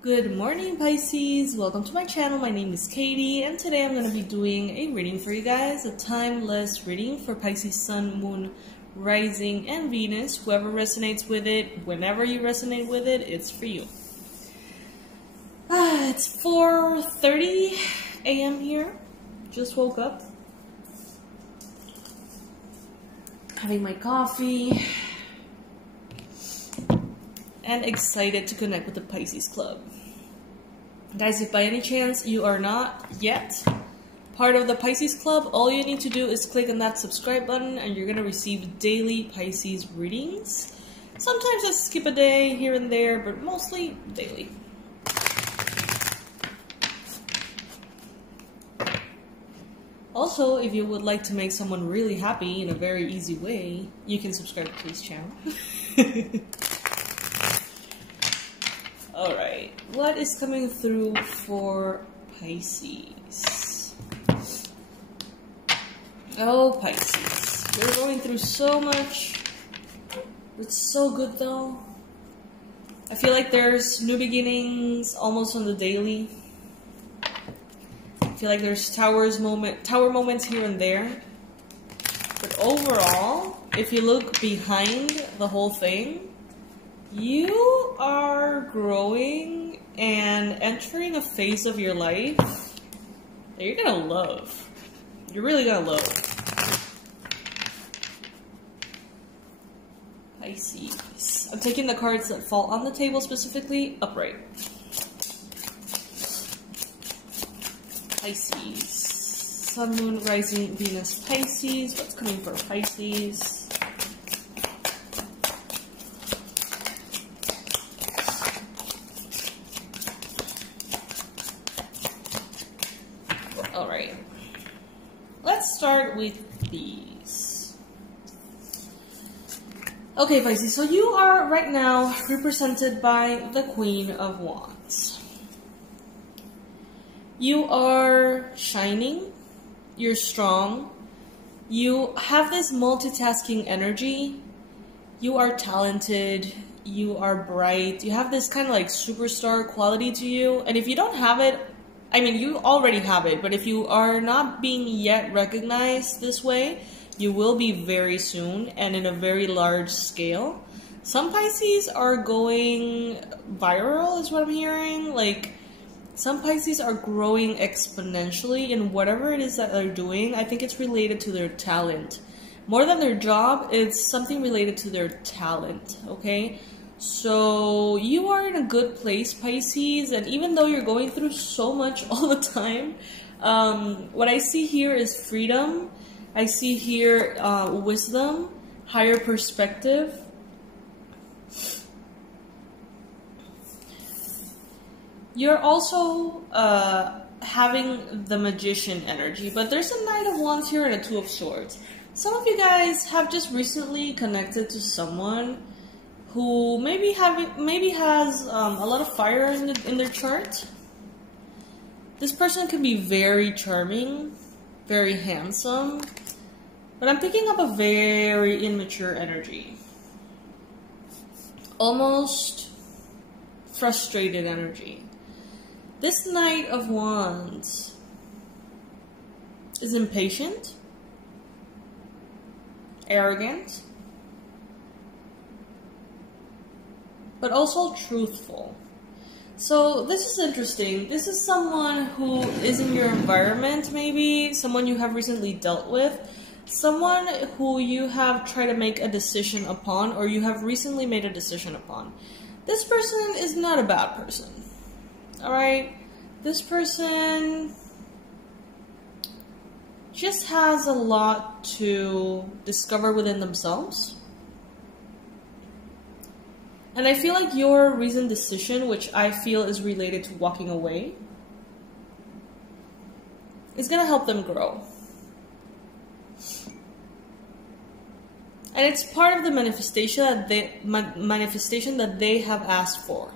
Good morning, Pisces. Welcome to my channel. My name is Katie, and today I'm going to be doing a reading for you guys, a timeless reading for Pisces Sun, Moon, Rising, and Venus. Whoever resonates with it, whenever you resonate with it, it's for you. It's 4:30 a.m. here. Just woke up. Having my coffee. And excited to connect with the Pisces Club. Guys, if by any chance you are not yet part of the Pisces Club, all you need to do is click on that subscribe button and you're going to receive daily Pisces readings. Sometimes I skip a day here and there, but mostly daily. Also, if you would like to make someone really happy in a very easy way, you can subscribe to this channel. Alright, what is coming through for Pisces? Oh, Pisces. You're going through so much. It's so good though. I feel like there's new beginnings almost on the daily. I feel like there's tower moments here and there. But overall, if you look behind the whole thing, you are growing and entering a phase of your life that you're gonna love. You're really gonna love. Pisces. I'm taking the cards that fall on the table, specifically upright. Pisces. Sun, Moon, Rising, Venus, Pisces. What's coming for Pisces? Alright, let's start with these. Okay, Pisces, so you are right now represented by the Queen of Wands. You are shining, you're strong, you have this multitasking energy, you are talented, you are bright, you have this kind of like superstar quality to you, and if you don't have it, I mean, you already have it, but if you are not being yet recognized this way, you will be very soon and in a very large scale. Some Pisces are going viral, is what I'm hearing. Like, some Pisces are growing exponentially in whatever it is that they're doing. I think it's related to their talent. More than their job, it's something related to their talent, okay? So you are in a good place, Pisces, and even though you're going through so much all the time, what I see here is freedom. I see here wisdom, higher perspective. You're also having the magician energy, but there's a Knight of Wands here and a Two of Swords. Some of you guys have just recently connected to someone who maybe has a lot of fire in their chart. This person can be very charming, very handsome, but I'm picking up a very immature energy. Almost frustrated energy. This Knight of Wands is impatient, arrogant, but also truthful. So this is interesting. This is someone who is in your environment, maybe someone you have recently dealt with, someone who you have tried to make a decision upon, or you have recently made a decision upon. This person is not a bad person. Alright? This person just has a lot to discover within themselves. And I feel like your recent decision, which I feel is related to walking away, is going to help them grow. And it's part of the manifestation that they have asked for.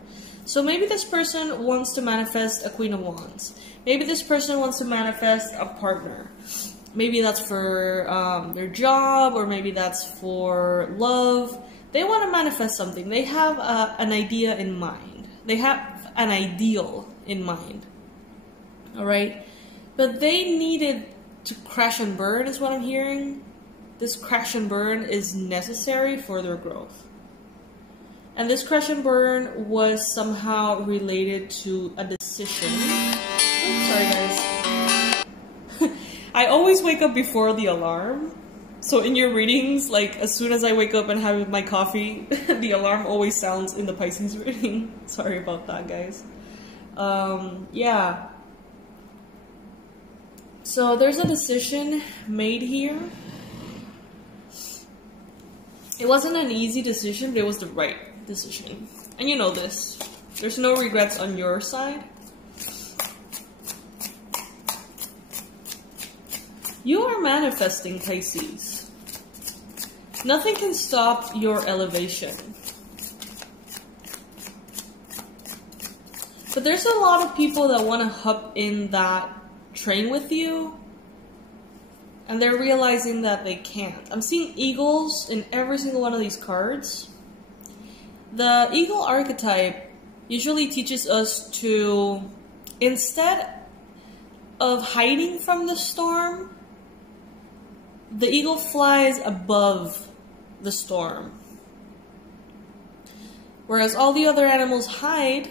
So maybe this person wants to manifest a Queen of Wands. Maybe this person wants to manifest a partner. Maybe that's for their job, or maybe that's for love. They want to manifest something. They have an idea in mind. They have an ideal in mind. All right? But they needed to crash and burn is what I'm hearing. This crash and burn is necessary for their growth. And this crash and burn was somehow related to a decision. Oops, sorry guys. I always wake up before the alarm. So in your readings, like as soon as I wake up and have my coffee, the alarm always sounds in the Pisces reading. Sorry about that, guys. Yeah. So there's a decision made here. It wasn't an easy decision, but it was the right decision. And you know this. There's no regrets on your side. You are manifesting, Pisces. Nothing can stop your elevation. But there's a lot of people that want to hop in that train with you, and they're realizing that they can't. I'm seeing eagles in every single one of these cards. The eagle archetype usually teaches us to, instead of hiding from the storm, the eagle flies above the storm. Whereas all the other animals hide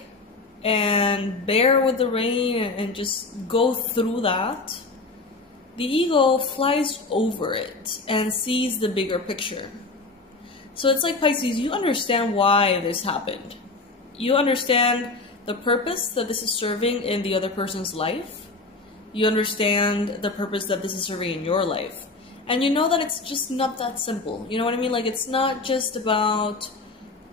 and bear with the rain and just go through that, the eagle flies over it and sees the bigger picture. So it's like, Pisces, you understand why this happened. You understand the purpose that this is serving in the other person's life. You understand the purpose that this is serving in your life. And you know that it's just not that simple. You know what I mean? Like, it's not just about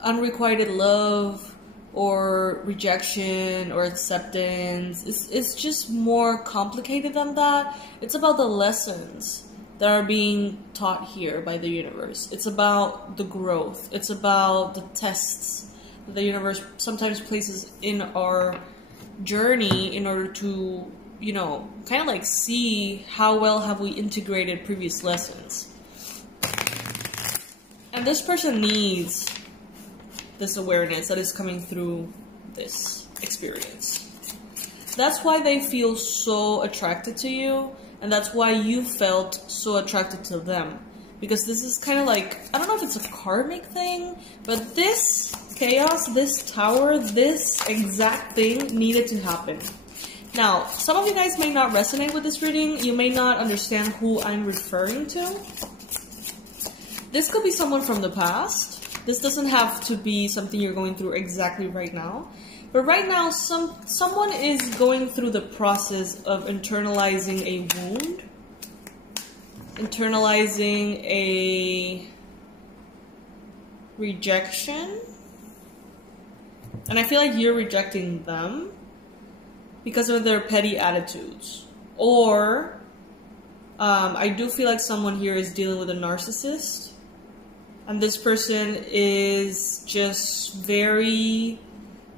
unrequited love or rejection or acceptance. It's just more complicated than that. It's about the lessons that are being taught here by the universe. It's about the growth. It's about the tests that the universe sometimes places in our journey in order to, you know, kind of like see how well have we integrated previous lessons. And this person needs this awareness that is coming through this experience. That's why they feel so attracted to you, and that's why you felt so attracted to them. Because this is kind of like, I don't know if it's a karmic thing, but this chaos, this tower, this exact thing needed to happen. Now, some of you guys may not resonate with this reading. You may not understand who I'm referring to. This could be someone from the past. This doesn't have to be something you're going through exactly right now. But right now, someone is going through the process of internalizing a wound. Internalizing a rejection. And I feel like you're rejecting them because of their petty attitudes. Or, I do feel like someone here is dealing with a narcissist. And this person is just very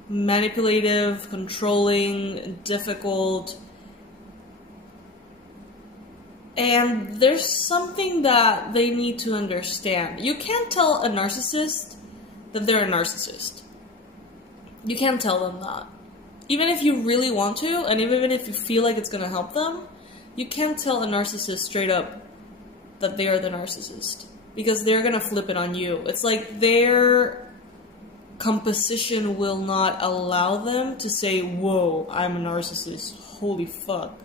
manipulative, controlling, difficult. And there's something that they need to understand. You can't tell a narcissist that they're a narcissist. You can't tell them that. Even if you really want to, and even if you feel like it's going to help them, you can't tell a narcissist straight up that they are the narcissist. Because they're going to flip it on you. It's like their composition will not allow them to say, whoa, I'm a narcissist. Holy fuck.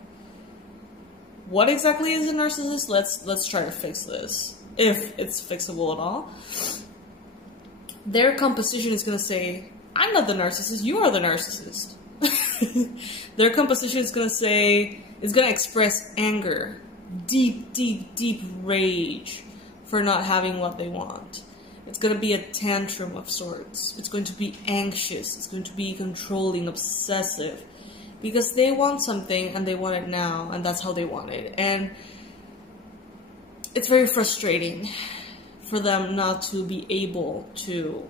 What exactly is a narcissist? Let's try to fix this. If it's fixable at all. Their composition is going to say, I'm not the narcissist, you are the narcissist. Their composition is going to say, it's going to express anger. Deep, deep, deep rage for not having what they want. It's going to be a tantrum of sorts. It's going to be anxious. It's going to be controlling, obsessive. Because they want something and they want it now, and that's how they want it. And it's very frustrating for them not to be able to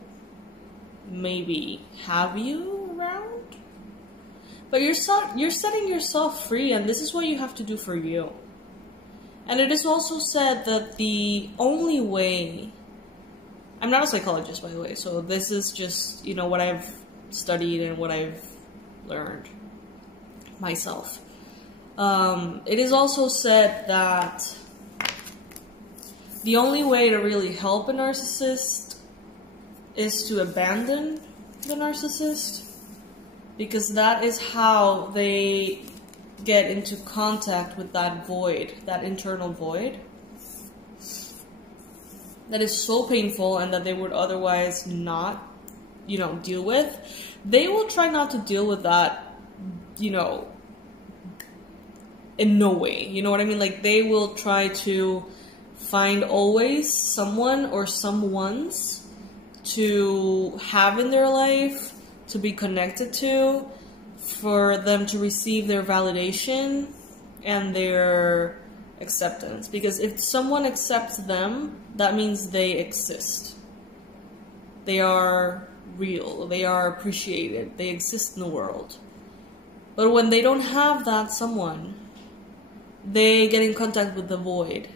maybe have you around. But you're setting yourself free, and this is what you have to do for you. And it is also said that the only way... I'm not a psychologist, by the way, so this is just, you know, what I've studied and what I've learned myself. It is also said that the only way to really help a narcissist is to abandon the narcissist, because that is how they get into contact with that void, that internal void that is so painful and that they would otherwise not, you know, deal with. They will try not to deal with that, you know, in no way. You know what I mean? Like, they will try to find always someone or someones to have in their life, to be connected to, for them to receive their validation and their acceptance. Because if someone accepts them, that means they exist. They are real. They are appreciated. They exist in the world. But when they don't have that someone, they get in contact with the void.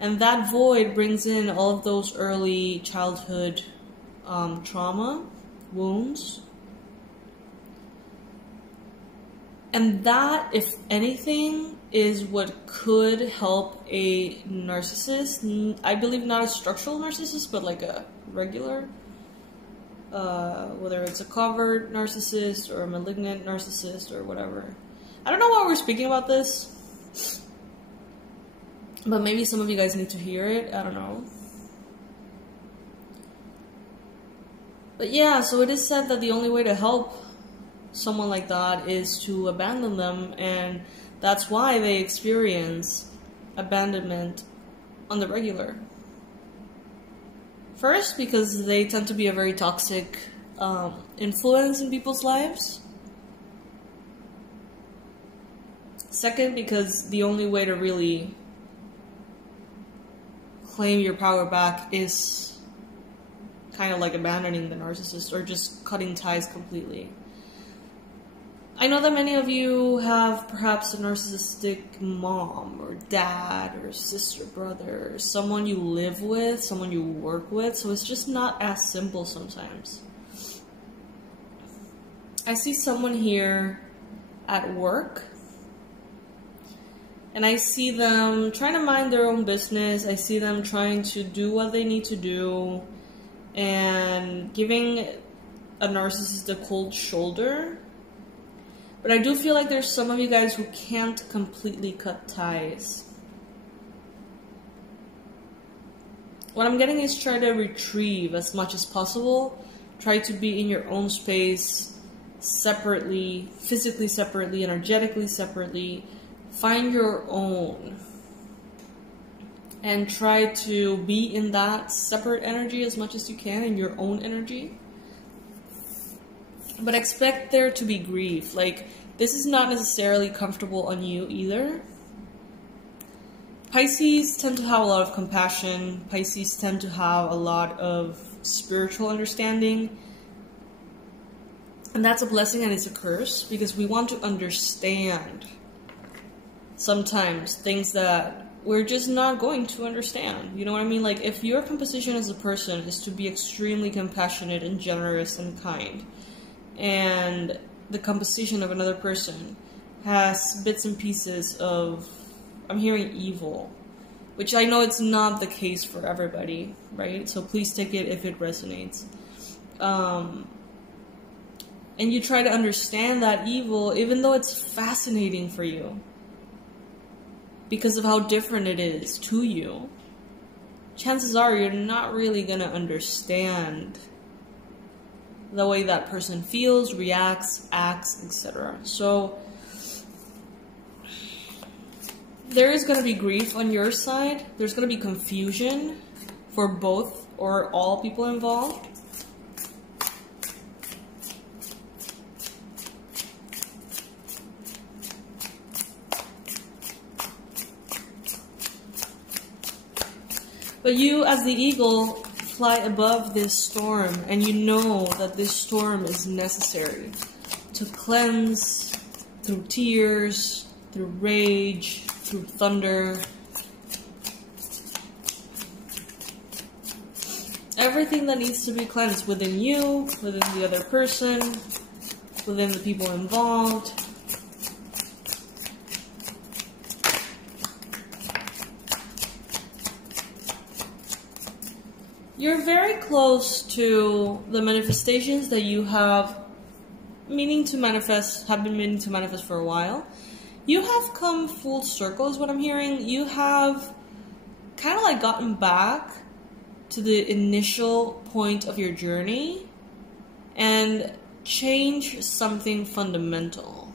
And that void brings in all of those early childhood trauma, wounds. And that, if anything, is what could help a narcissist. I believe not a structural narcissist, but like a regular, whether it's a covert narcissist or a malignant narcissist or whatever. I don't know why we're speaking about this, but maybe some of you guys need to hear it. I don't know. But yeah, so it is said that the only way to help someone like that is to abandon them, and that's why they experience abandonment on the regular. First, because they tend to be a very toxic influence in people's lives. Second, because the only way to really claim your power back is kind of like abandoning the narcissist or just cutting ties completely. I know that many of you have perhaps a narcissistic mom or dad or sister, brother, or someone you live with, someone you work with, so it's just not as simple sometimes. I see someone here at work, and I see them trying to mind their own business. I see them trying to do what they need to do and giving a narcissist a cold shoulder. But I do feel like there's some of you guys who can't completely cut ties. What I'm getting is try to retrieve as much as possible. Try to be in your own space separately, physically separately, energetically separately. Find your own. And try to be in that separate energy as much as you can, in your own energy. But expect there to be grief. Like, this is not necessarily comfortable on you either. Pisces tend to have a lot of compassion. Pisces tend to have a lot of spiritual understanding. And that's a blessing and it's a curse, because we want to understand sometimes things that we're just not going to understand. You know what I mean? Like, if your composition as a person is to be extremely compassionate and generous and kind, and the composition of another person has bits and pieces of, I'm hearing evil, which I know it's not the case for everybody, right? So please take it if it resonates. And you try to understand that evil, even though it's fascinating for you, because of how different it is to you, chances are you're not really gonna understand the way that person feels, reacts, acts, etc. So there is going to be grief on your side. There's going to be confusion for both or all people involved. But you, as the eagle, fly above this storm, and you know that this storm is necessary to cleanse through tears, through rage, through thunder. Everything that needs to be cleansed within you, within the other person, within the people involved. You're very close to the manifestations that you have been meaning to manifest for a while. You have come full circle is what I'm hearing. You have kind of like gotten back to the initial point of your journey and changed something fundamental.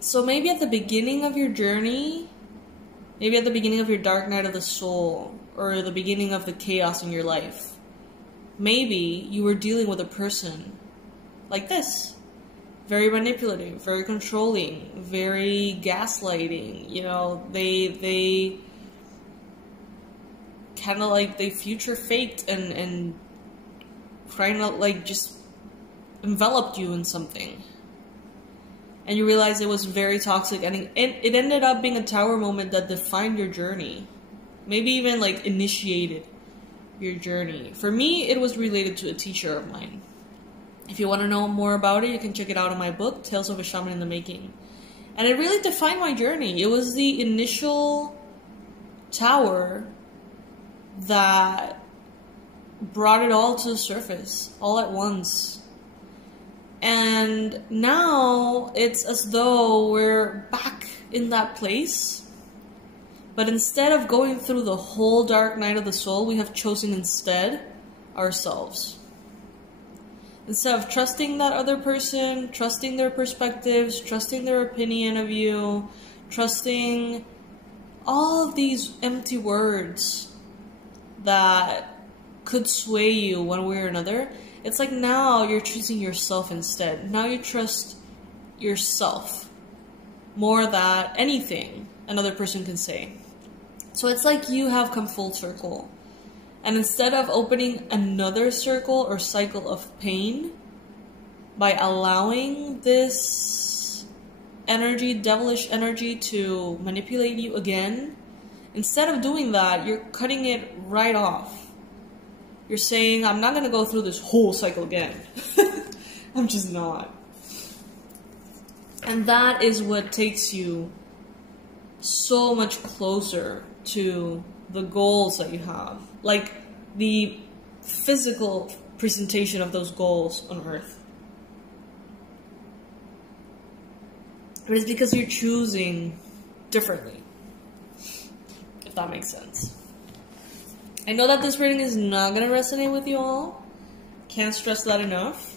So maybe at the beginning of your journey, maybe at the beginning of your dark night of the soul, or the beginning of the chaos in your life, maybe you were dealing with a person like this. Very manipulative, very controlling, very gaslighting. You know, they kind of like they future faked and trying to like just enveloped you in something. And you realize it was very toxic, and it ended up being a tower moment that defined your journey. Maybe even like initiated your journey. For me, it was related to a teacher of mine. If you want to know more about it, you can check it out in my book, Tales of a Shaman in the Making. And it really defined my journey. It was the initial tower that brought it all to the surface, all at once. And now it's as though we're back in that place. But instead of going through the whole dark night of the soul, we have chosen instead ourselves. Instead of trusting that other person, trusting their perspectives, trusting their opinion of you, trusting all of these empty words that could sway you one way or another, it's like now you're choosing yourself instead. Now you trust yourself more than anything another person can say. So it's like you have come full circle. And instead of opening another circle or cycle of pain by allowing this energy, devilish energy, to manipulate you again, instead of doing that, you're cutting it right off. You're saying, I'm not going to go through this whole cycle again. I'm just not. And that is what takes you so much closer to the goals that you have, like the physical presentation of those goals on earth. But it's because you're choosing differently, if that makes sense. I know that this reading is not going to resonate with you all. Can't stress that enough.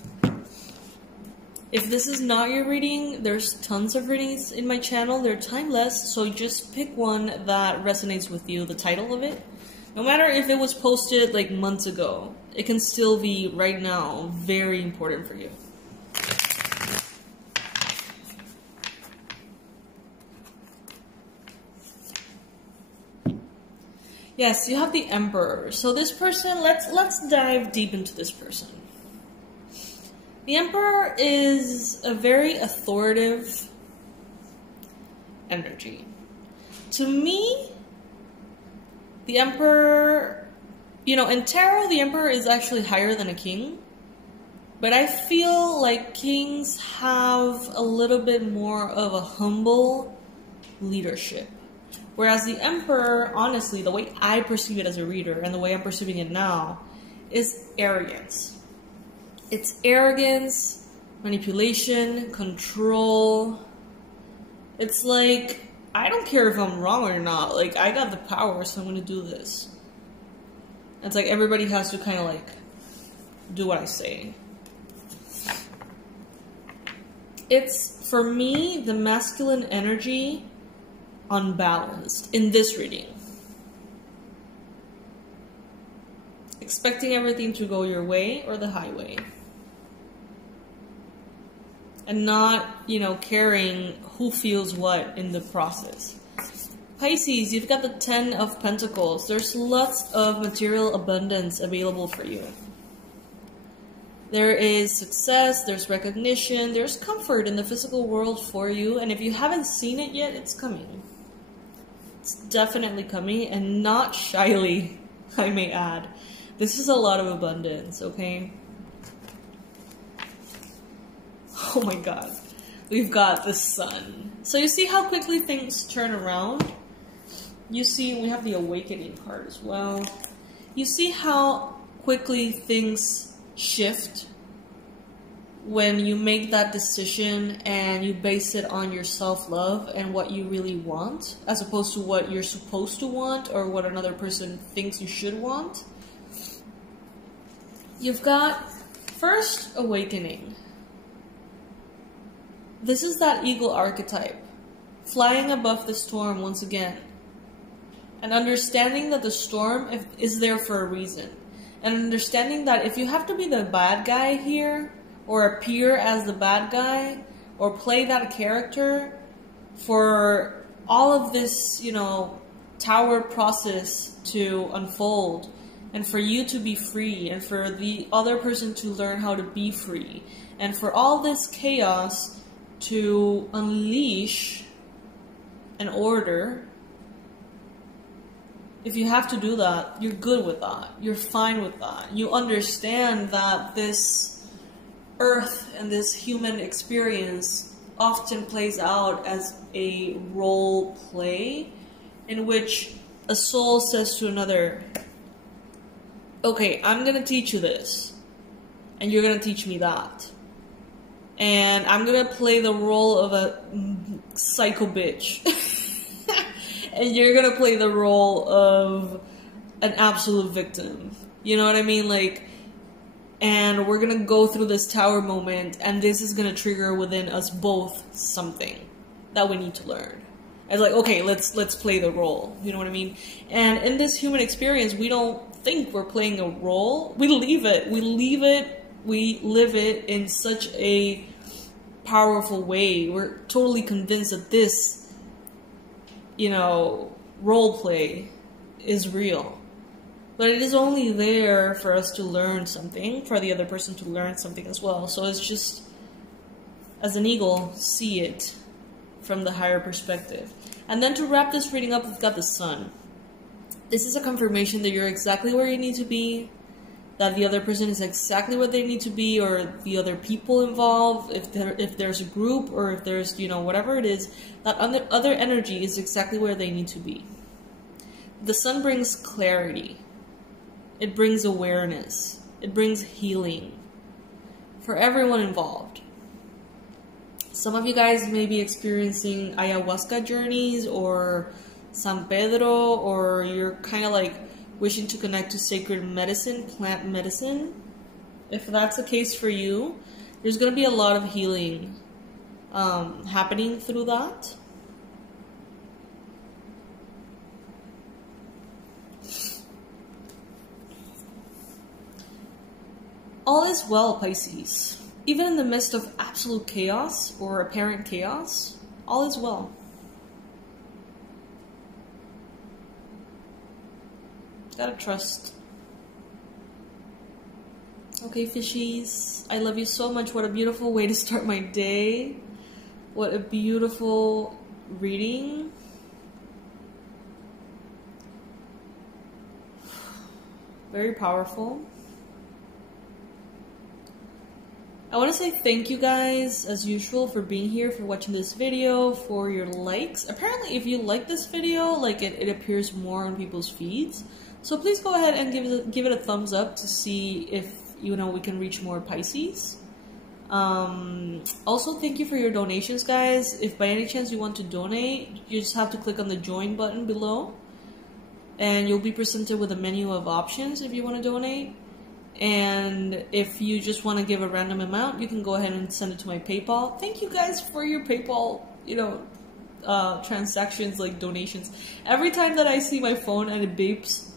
If this is not your reading, there's tons of readings in my channel. They're timeless, so just pick one that resonates with you, the title of it. No matter if it was posted like months ago, it can still be right now very important for you. Yes, you have the Emperor. So this person, let's dive deep into this person. The Emperor is a very authoritative energy. To me, the Emperor, you know, in tarot, the Emperor is actually higher than a king. But I feel like kings have a little bit more of a humble leadership. Whereas the Emperor, honestly, the way I perceive it as a reader and the way I'm perceiving it now, is arrogance. It's arrogance, manipulation, control. It's like, I don't care if I'm wrong or not. Like, I got the power, so I'm going to do this. It's like everybody has to kind of like do what I say. It's, for me, the masculine energy unbalanced in this reading. Expecting everything to go your way or the highway. And not, you know, caring who feels what in the process. Pisces, you've got the 10 of Pentacles. There's lots of material abundance available for you. There is success, there's recognition, there's comfort in the physical world for you. And if you haven't seen it yet, it's coming. It's definitely coming, and not shyly, I may add. This is a lot of abundance, okay? Oh my god. We've got the Sun. So you see how quickly things turn around? You see, we have the Awakening card as well. You see how quickly things shift when you make that decision and you base it on your self-love and what you really want, as opposed to what you're supposed to want or what another person thinks you should want. You've got first Awakening. This is that eagle archetype, flying above the storm once again, and understanding that the storm is there for a reason, and understanding that if you have to be the bad guy here, or appear as the bad guy, or play that character for all of this, you know, tower process to unfold, and for you to be free, and for the other person to learn how to be free, and for all this chaos to unleash an order, if you have to do that, you're good with that. You're fine with that. You understand that this earth and this human experience often plays out as a role play in which a soul says to another, okay, I'm gonna teach you this, and you're gonna teach me that. And I'm gonna play the role of a psycho bitch. And you're gonna play the role of an absolute victim. You know what I mean? Like, and we're gonna go through this tower moment, and this is gonna trigger within us both something that we need to learn. It's like, okay, let's play the role. You know what I mean? And in this human experience, we don't think we're playing a role. We leave it. We leave it. We live it in such a powerful way. We're totally convinced that this, you know, role play is real. But it is only there for us to learn something, for the other person to learn something as well. So it's just, as an eagle, see it from the higher perspective. And then to wrap this reading up, we've got the Sun. This is a confirmation that you're exactly where you need to be, that the other person is exactly what they need to be, or the other people involved, if there's a group, or if there's, you know, whatever it is, that other energy is exactly where they need to be. The Sun brings clarity. It brings awareness. It brings healing for everyone involved. Some of you guys may be experiencing ayahuasca journeys or San Pedro, or you're kind of like wishing to connect to sacred medicine, plant medicine. If that's the case for you, there's going to be a lot of healing happening through that. All is well, Pisces. Even in the midst of absolute chaos or apparent chaos, all is well. Gotta trust. Okay, fishies. I love you so much. What a beautiful way to start my day. What a beautiful reading. Very powerful. I want to say thank you guys, as usual, for being here, for watching this video, for your likes. Apparently, if you like this video, like it appears more on people's feeds. So please go ahead and give it a thumbs up to see if, you know, we can reach more Pisces. Also, thank you for your donations, guys. If by any chance you want to donate, you just have to click on the join button below, and you'll be presented with a menu of options if you want to donate. And if you just want to give a random amount, you can go ahead and send it to my PayPal. Thank you guys for your PayPal, you know, transactions, like donations. Every time that I see my phone and it beeps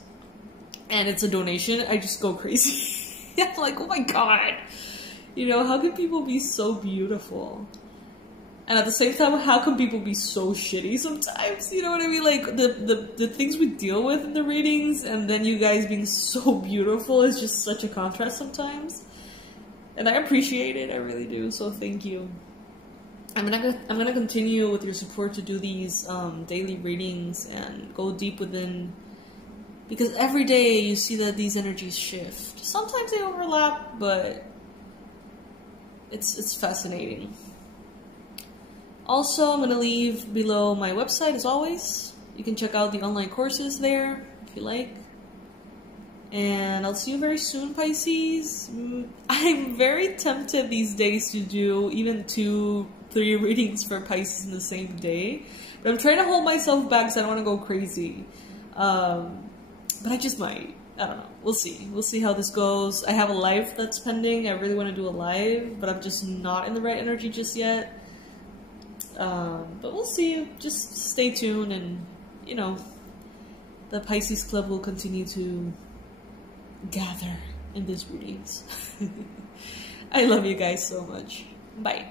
and it's a donation, I just go crazy. I'm like, oh my god, you know, how can people be so beautiful? And at the same time, how can people be so shitty sometimes? You know what I mean? Like, the things we deal with in the readings, and then you guys being so beautiful is just such a contrast sometimes. And I appreciate it, I really do, so thank you. I'm gonna continue with your support to do these daily readings and go deep within, because every day you see that these energies shift. Sometimes they overlap, but it's fascinating. Also, I'm gonna leave below my website as always. You can check out the online courses there if you like. And I'll see you very soon, Pisces. I'm very tempted these days to do even 2-3 readings for Pisces in the same day. But I'm trying to hold myself back because I don't want to go crazy. But I just might. I don't know. We'll see. We'll see how this goes. I have a live that's pending. I really want to do a live, but I'm just not in the right energy just yet. But we'll see. Just stay tuned, and, you know, the Pisces Club will continue to gather in these readings. I love you guys so much. Bye.